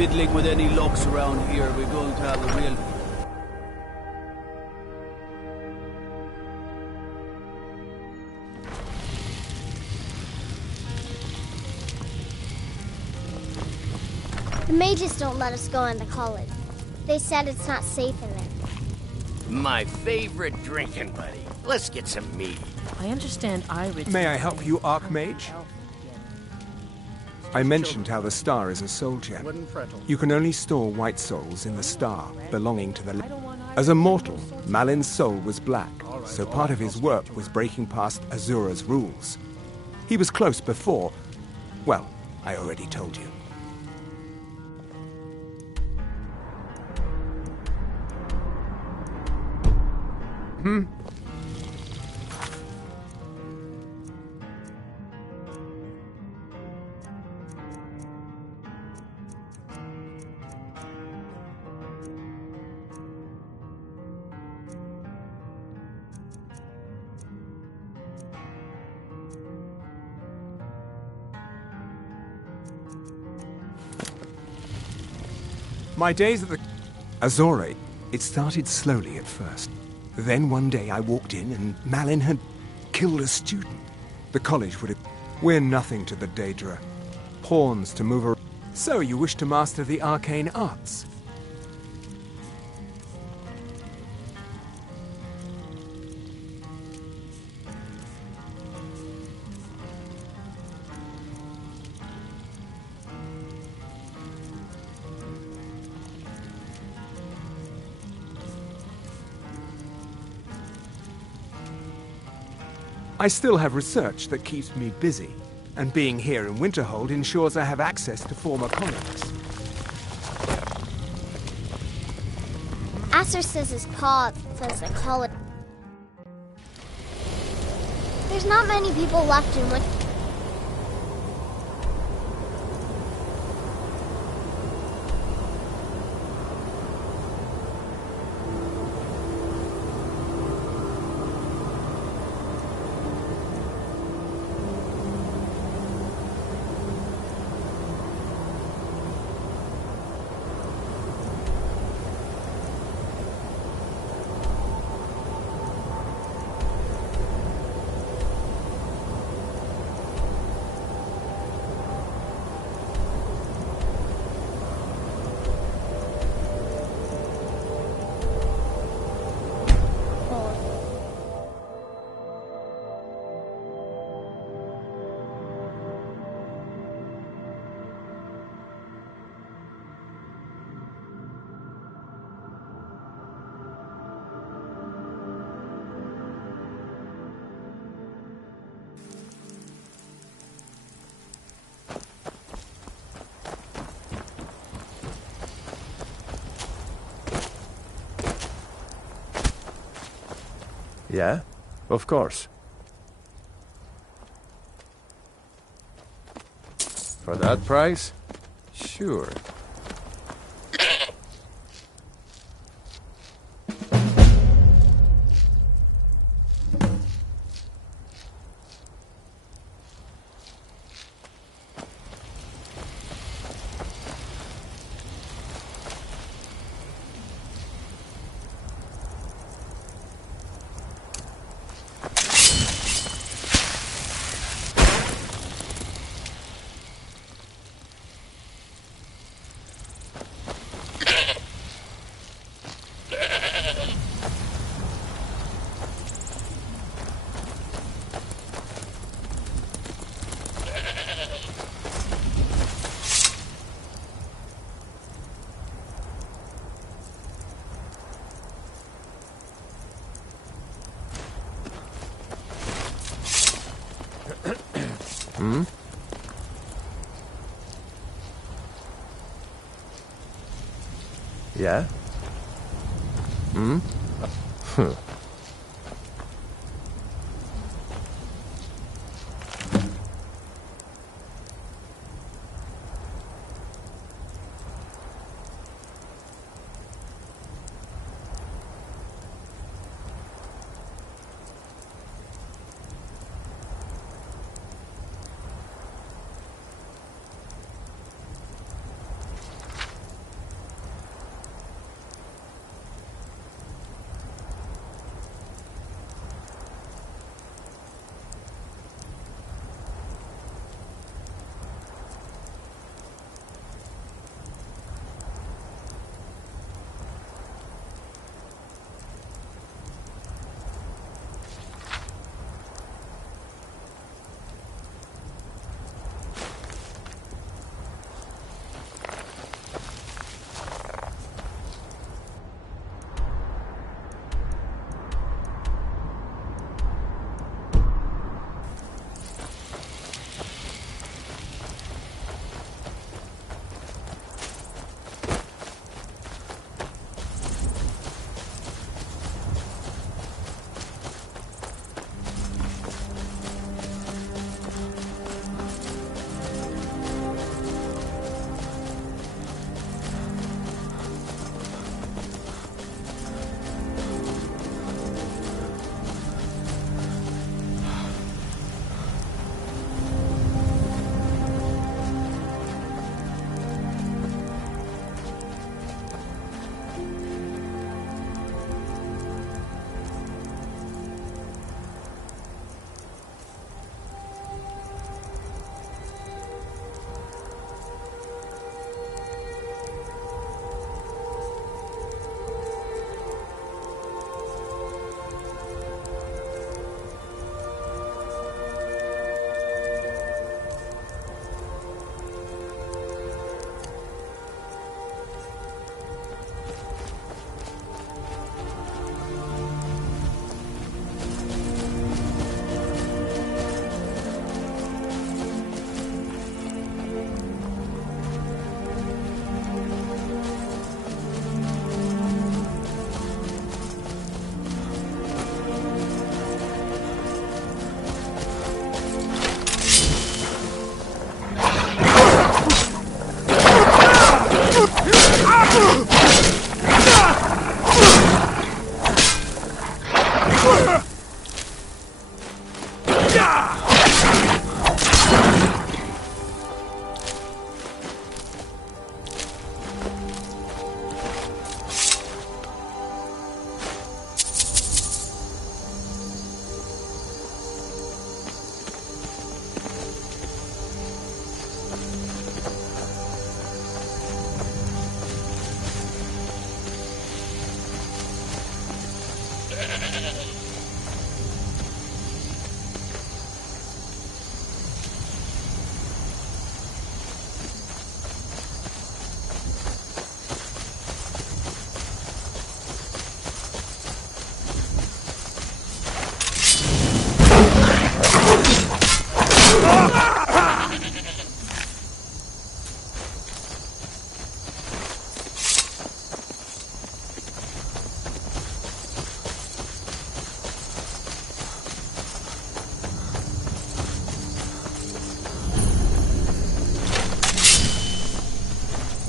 fiddling with any locks around here, we're going to have a real... The mages don't let us go into college. They said it's not safe in there. My favorite drinking buddy. Let's get some mead. I understand Irish... May I help you, Archmage? I mentioned how the star is a soul gem. You can only store white souls in the star, belonging to the... As a mortal, Malin's soul was black, so part of his work was breaking past Azura's rules. He was close before... Well, I already told you. My days at the... Azore, it started slowly at first. Then one day I walked in and Malin had killed a student. The college would have... We're nothing to the Daedra. Pawns to move around. So you wish to master the arcane arts? I still have research that keeps me busy, and being here in Winterhold ensures I have access to former colleagues. Asser says his paw says the college. There's not many people left in Winterhold. Yeah, of course. For that price? Sure. Hmm? Yeah? Hmm? Huh.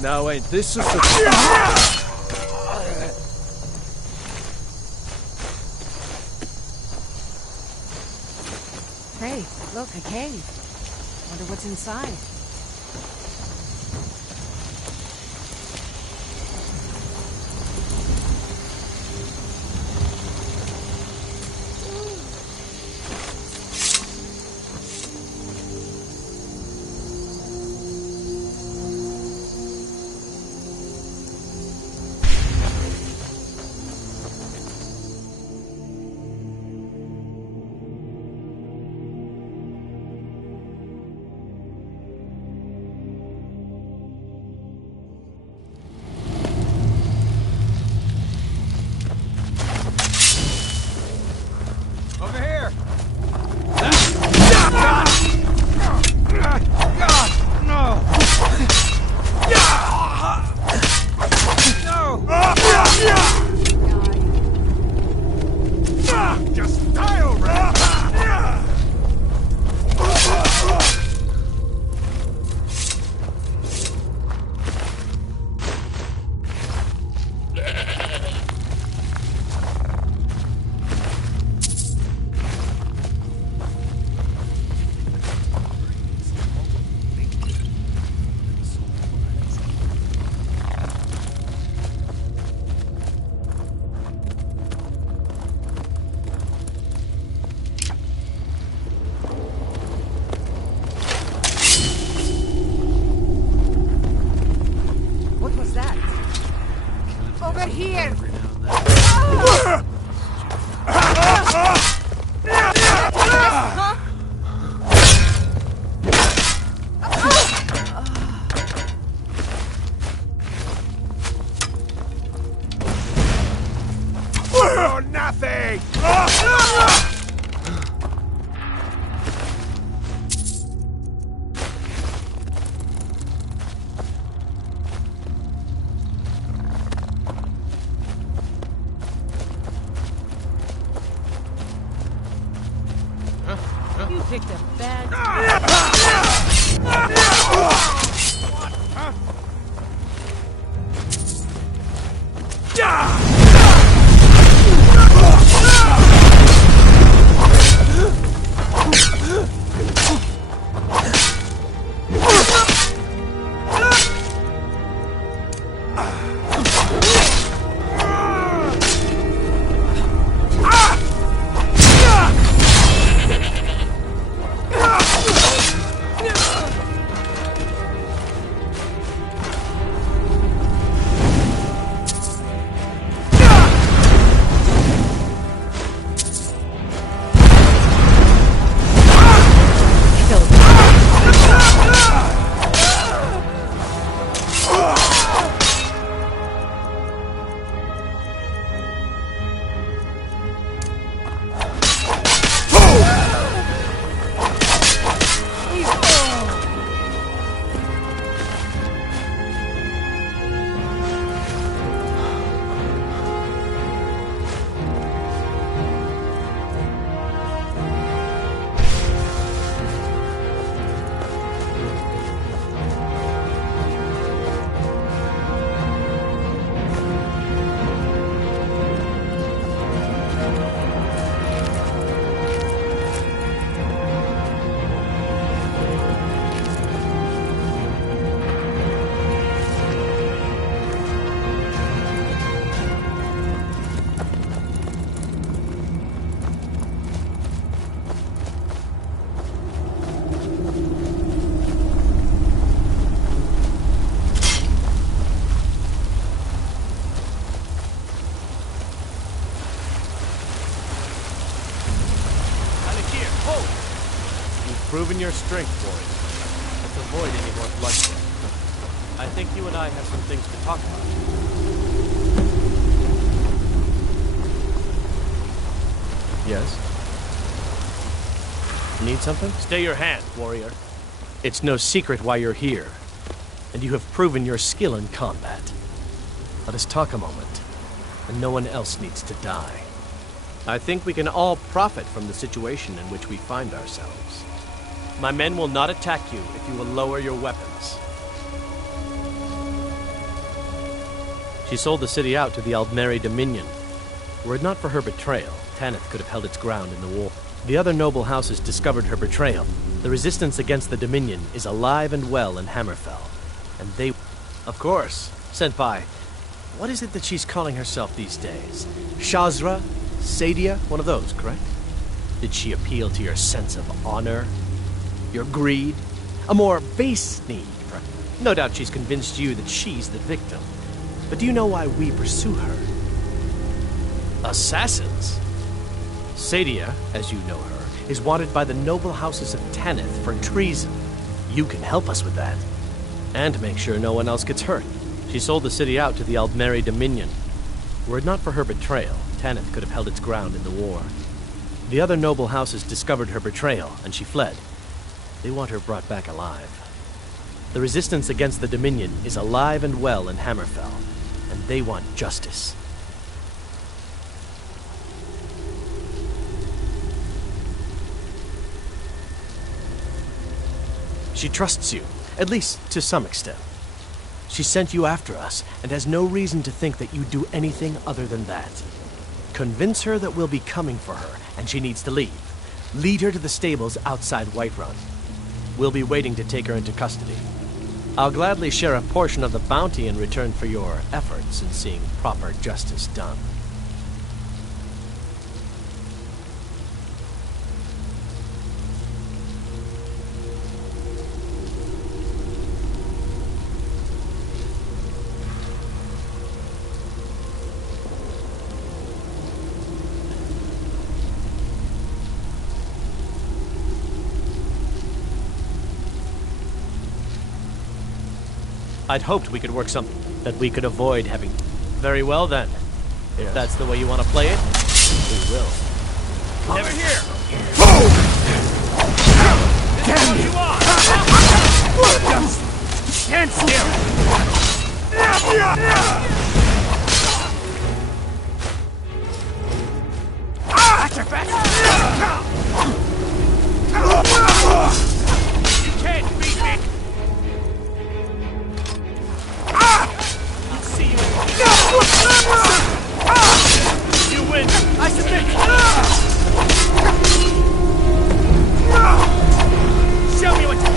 Now ain't this a Hey, look, a cave. Wonder what's inside. Over here! Oh, nothing! You picked a bad Proven your strength, warrior. Let's avoid any more bloodshed. I think you and I have some things to talk about. Yes? Need something? Stay your hand, warrior. It's no secret why you're here, and you have proven your skill in combat. Let us talk a moment, and no one else needs to die. I think we can all profit from the situation in which we find ourselves. My men will not attack you if you will lower your weapons. She sold the city out to the Aldmeri Dominion. Were it not for her betrayal, Tanith could have held its ground in the war. The other noble houses discovered her betrayal. The resistance against the Dominion is alive and well in Hammerfell. And they... Of course. Senpai, what is it that she's calling herself these days? Shazra? Sadia? One of those, correct? Did she appeal to your sense of honor? Your greed? A more base need? No doubt she's convinced you that she's the victim. But do you know why we pursue her? Assassins? Sadia, as you know her, is wanted by the noble houses of Tanith for treason. You can help us with that. And make sure no one else gets hurt. She sold the city out to the Aldmeri Dominion. Were it not for her betrayal, Tanith could have held its ground in the war. The other noble houses discovered her betrayal, and she fled. They want her brought back alive. The resistance against the Dominion is alive and well in Hammerfell, and they want justice. She trusts you, at least to some extent. She sent you after us, and has no reason to think that you do anything other than that. Convince her that we'll be coming for her, and she needs to leave. Lead her to the stables outside Whiterun. We'll be waiting to take her into custody. I'll gladly share a portion of the bounty in return for your efforts in seeing proper justice done. I'd hoped we could work something that we could avoid having... Very well, then. If that's the way you want to play it, we will. Over here! Damn you! Stand still! At your back! You can't beat me! I'll see you. You win! I submit! Show me what you got!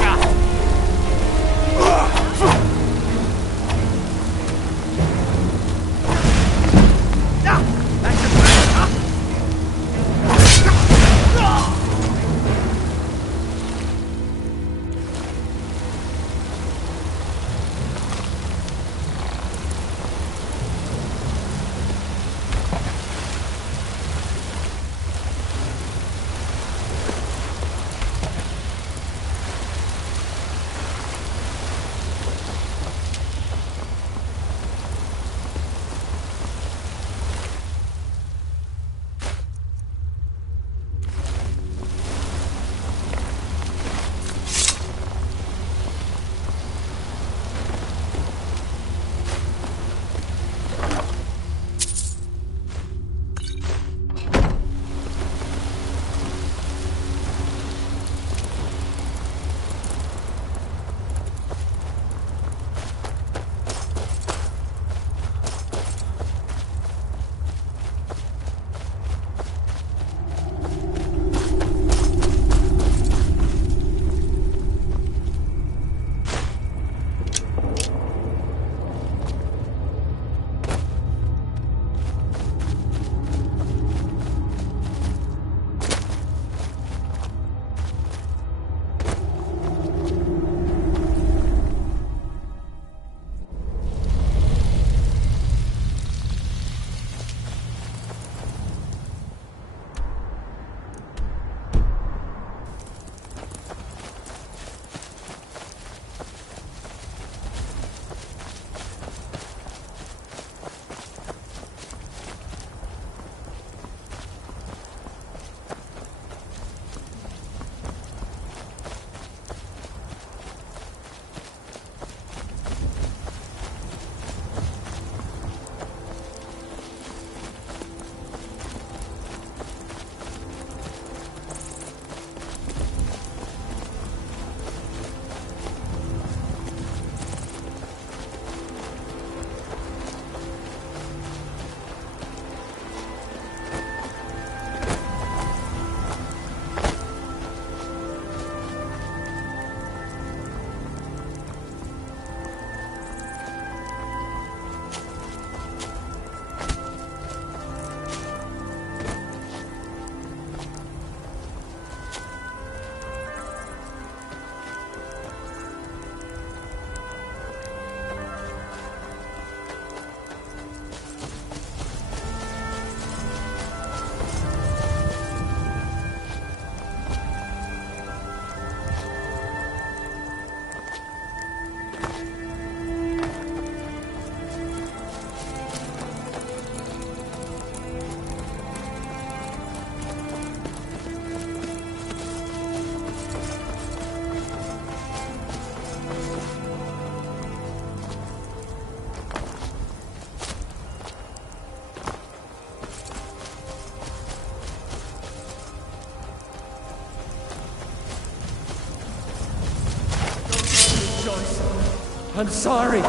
I'm sorry.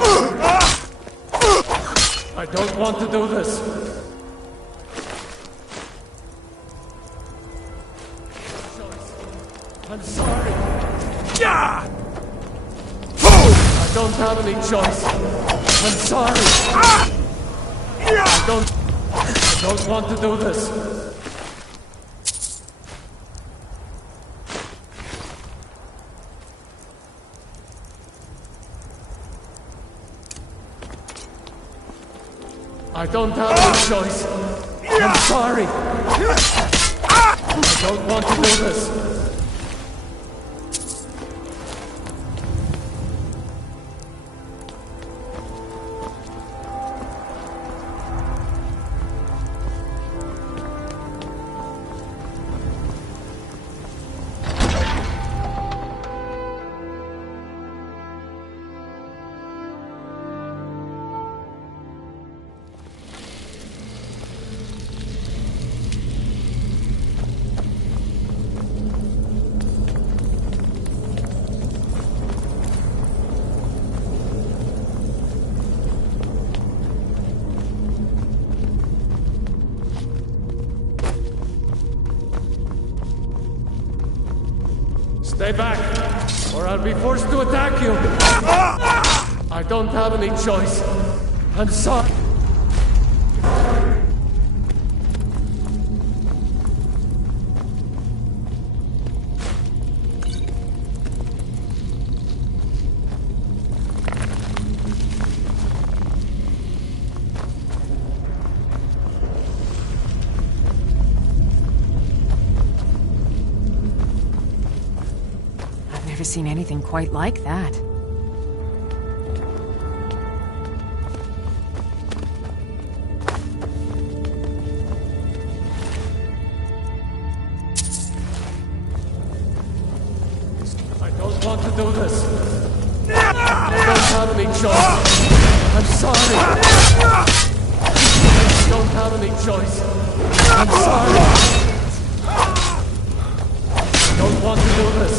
I don't want to do this. I'm sorry. Yeah! I don't have any choice. I'm sorry. I don't want to do this. I don't have any choice. I'm sorry. I don't want to do this. Stay back, or I'll be forced to attack you. I don't have any choice. I'm sorry. Never seen anything quite like that. I don't want to do this. I don't have any choice. I'm sorry. I don't have any choice. I'm sorry. I don't want to do this.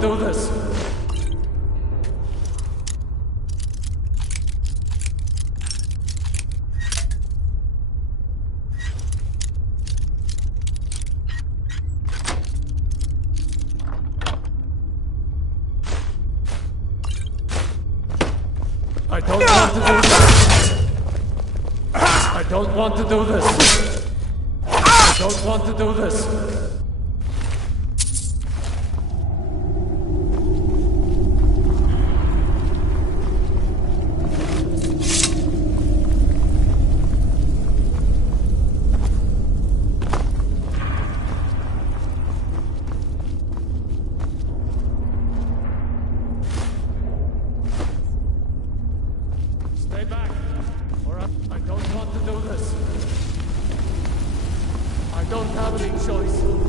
Do this. I don't want to do this. I don't want to do this. I don't want to do this. Stay back, or I don't want to do this. I don't have any choice.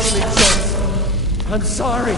not make sense. I'm sorry.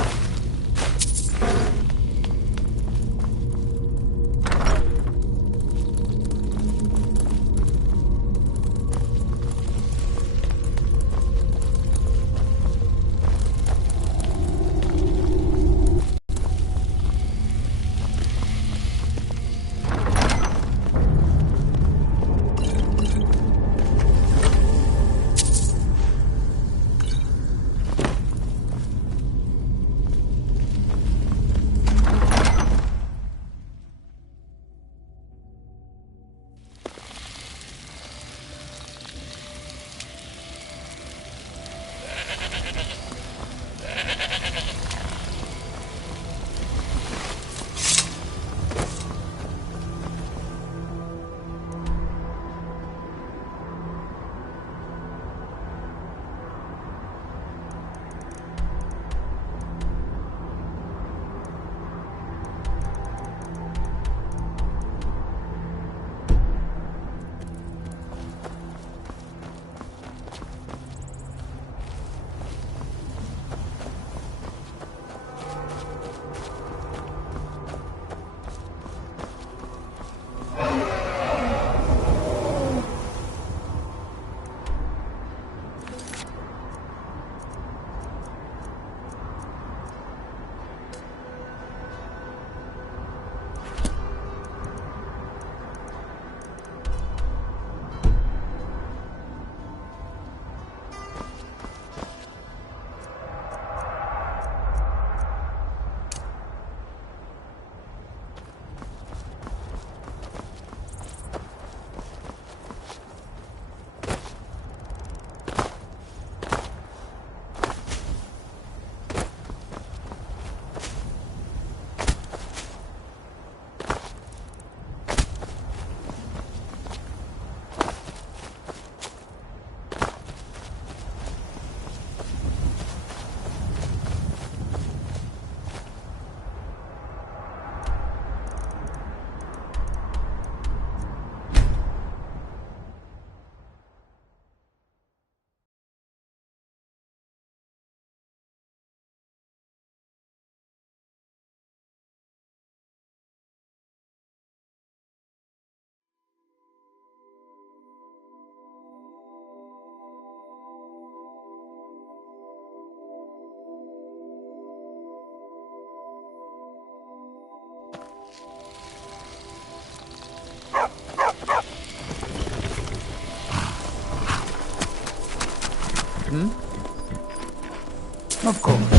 Of course.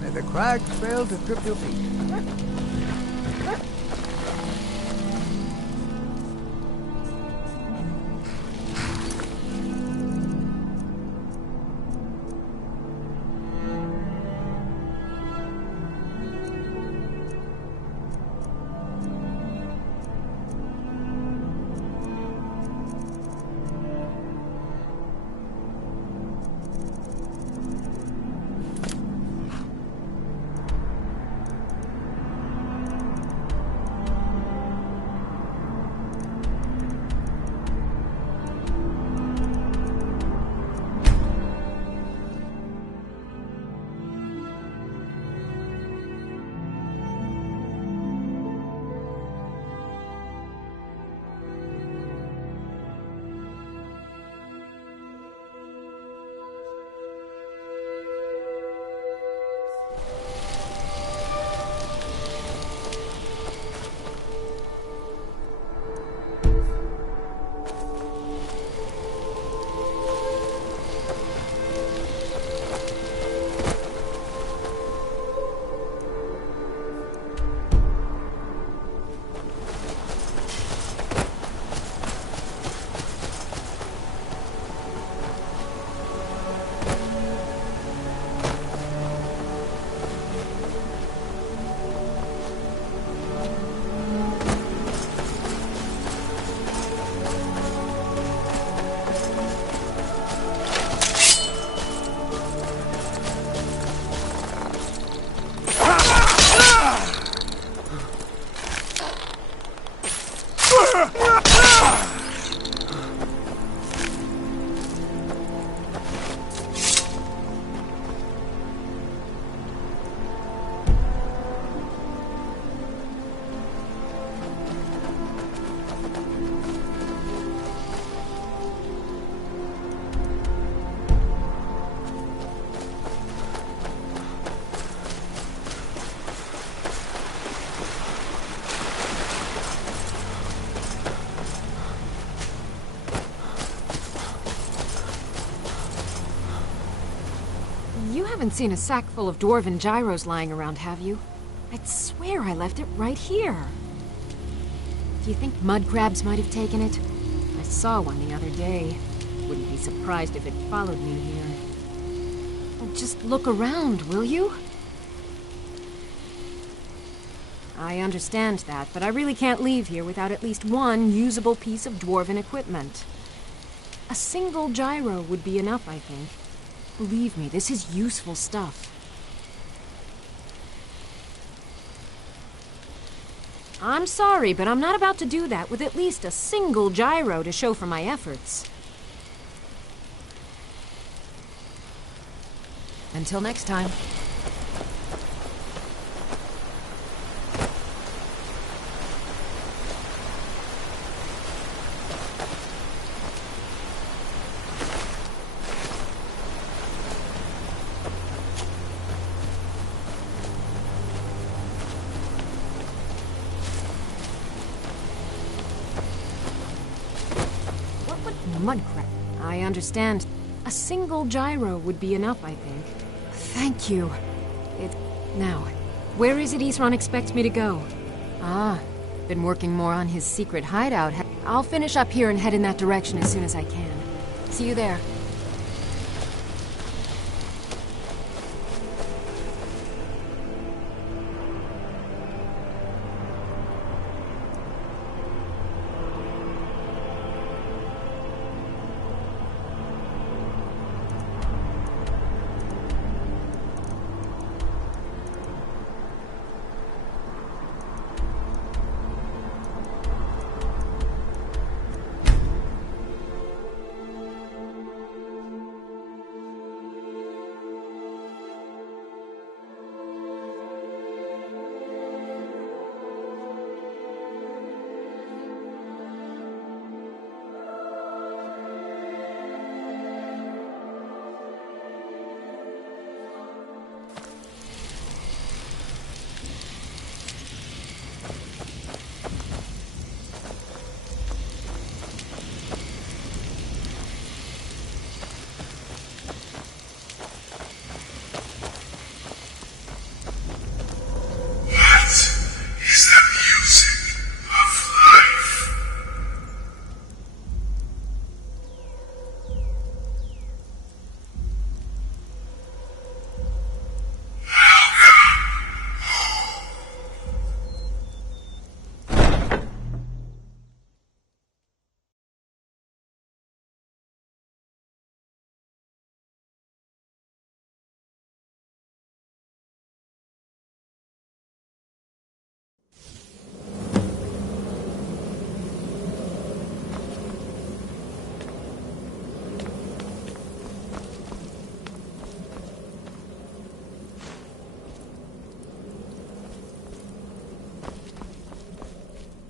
May the crags fail to trip your feet. haven't seen a sack full of dwarven gyros lying around, have you? I'd swear I left it right here. Do you think mud crabs might have taken it? I saw one the other day. Wouldn't be surprised if it followed me here. Well, just look around, will you? I understand that, but I really can't leave here without at least one usable piece of dwarven equipment. A single gyro would be enough, I think. Believe me, this is useful stuff. I'm sorry, but I'm not about to do that with at least a single gyro to show for my efforts. Until next time. Mudcrab. I understand. A single gyro would be enough, I think. Thank you. Now, where is it Isran expects me to go? Ah, been working more on his secret hideout. I'll finish up here and head in that direction as soon as I can. See you there.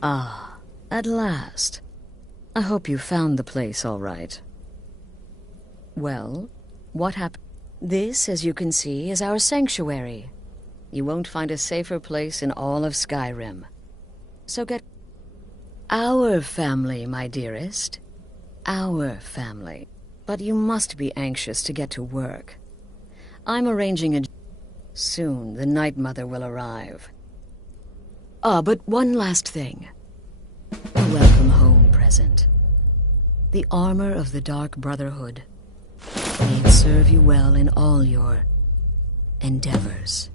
Ah, at last. I hope you found the place all right. Well, what happened? This, as you can see, is our sanctuary. You won't find a safer place in all of Skyrim. So get... Our family, my dearest. Our family. But you must be anxious to get to work. I'm arranging a... Soon the Night Mother will arrive. Ah, but one last thing. A welcome home present. The armor of the Dark Brotherhood. May it serve you well in all your endeavors.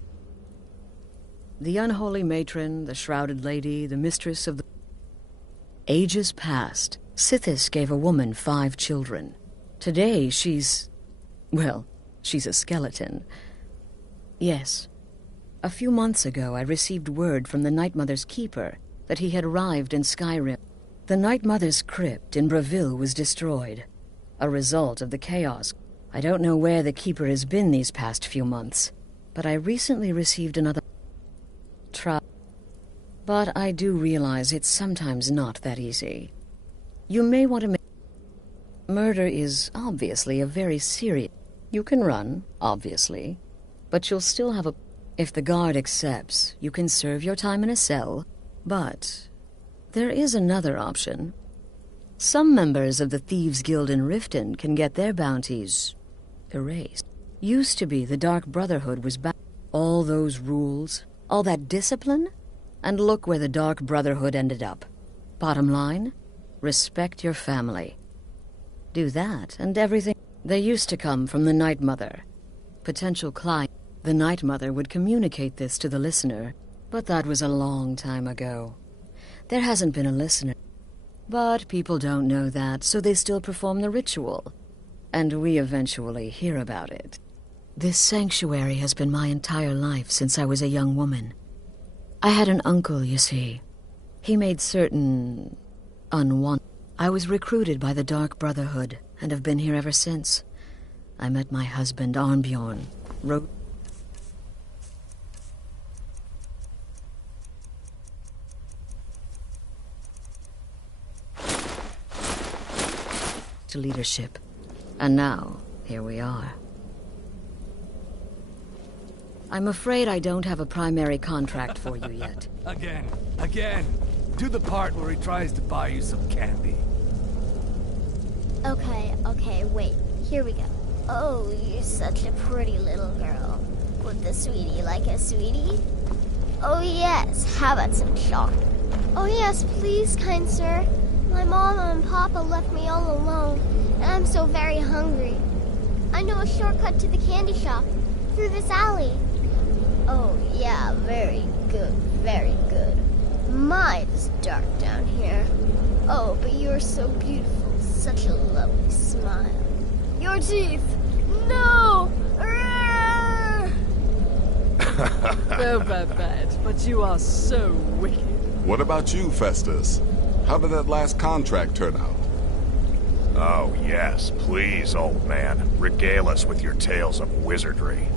The unholy matron, the shrouded lady, the mistress of the... Ages past, Sithis gave a woman 5 children. Today she's... well, she's a skeleton. Yes. A few months ago, I received word from the Night Mother's keeper that he had arrived in Skyrim. The Night Mother's crypt in Bravil was destroyed, a result of the chaos. I don't know where the keeper has been these past few months, but I recently received another trial. But I do realize it's sometimes not that easy. You may want to make... Murder is obviously a very serious... You can run, obviously, but you'll still have a... If the guard accepts, you can serve your time in a cell, but there is another option. Some members of the Thieves' Guild in Riften can get their bounties erased. Used to be the Dark Brotherhood was back. All those rules, all that discipline, and look where the Dark Brotherhood ended up. Bottom line, respect your family. Do that, and everything. They used to come from the Night Mother. Potential client. The Night Mother would communicate this to the listener, but that was a long time ago. There hasn't been a listener. But people don't know that, so they still perform the ritual. And we eventually hear about it. This sanctuary has been my entire life since I was a young woman. I had an uncle, you see. He made certain unwanted. I was recruited by the Dark Brotherhood and have been here ever since. I met my husband, Arnbjorn. Wrote to leadership. And now, here we are. I'm afraid I don't have a primary contract for you yet. Again. Do the part where he tries to buy you some candy. Okay, wait. Here we go. Oh, you're such a pretty little girl. Would the sweetie like a sweetie? Oh yes, how about some chocolate? Oh yes, please, kind sir. My mom and Papa left me all alone, and I'm so very hungry. I know a shortcut to the candy shop, through this alley. Oh yeah, very good, very good. My, it's dark down here. Oh, but you're so beautiful, such a lovely smile. Your teeth! No! So bad, but you are so wicked. What about you, Festus? How did that last contract turn out? Oh, yes, please, old man. Regale us with your tales of wizardry.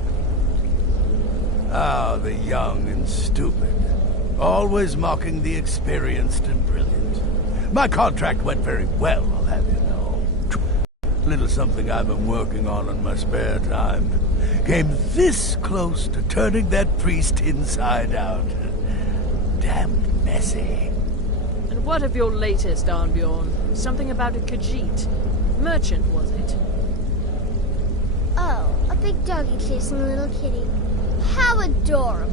Ah, the young and stupid. Always mocking the experienced and brilliant. My contract went very well, I'll have you know. Little something I've been working on in my spare time. Came this close to turning that priest inside out. Damn messy. And what of your latest, Arnbjorn? Something about a Khajiit. Merchant, was it? Oh, a big doggy chasing a little kitty. How adorable.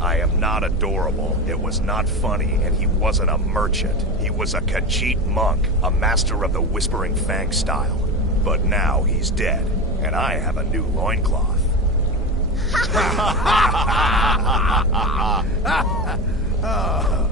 I am not adorable. It was not funny, and he wasn't a merchant. He was a Khajiit monk, a master of the Whispering Fang style. But now he's dead, and I have a new loincloth. Oh.